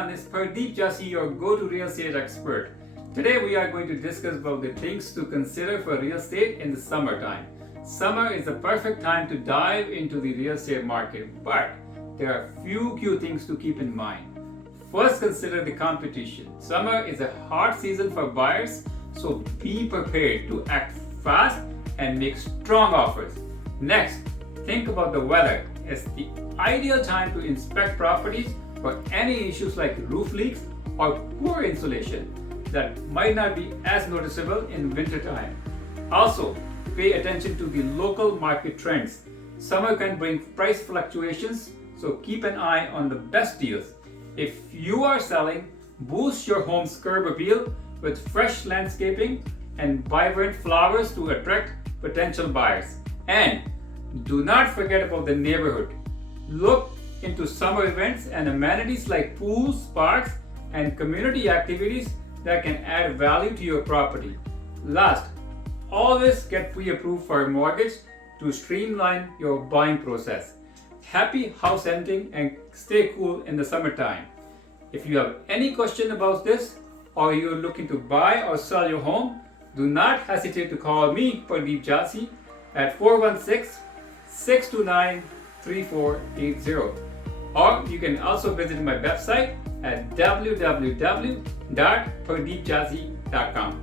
everyone, it's Pardeep Jassi, your go-to real estate expert. Today we are going to discuss about the things to consider for real estate in the summertime. Summer is the perfect time to dive into the real estate market, but there are few key things to keep in mind. First, consider the competition. Summer is a hot season for buyers, so be prepared to act fast and make strong offers. Next, think about the weather. It's the ideal time to inspect properties for any issues like roof leaks or poor insulation that might not be as noticeable in winter time. Also, pay attention to the local market trends. Summer can bring price fluctuations, so keep an eye on the best deals. If you are selling, boost your home's curb appeal with fresh landscaping and vibrant flowers to attract potential buyers. And do not forget about the neighborhood. Look into summer events and amenities like pools, parks, and community activities that can add value to your property. Last, always get pre-approved for a mortgage to streamline your buying process. Happy house hunting and stay cool in the summertime. If you have any question about this or you're looking to buy or sell your home, do not hesitate to call me, Pardeep Jassi, at 416-629-3480. Or you can also visit my website at www.pardeepjassi.com.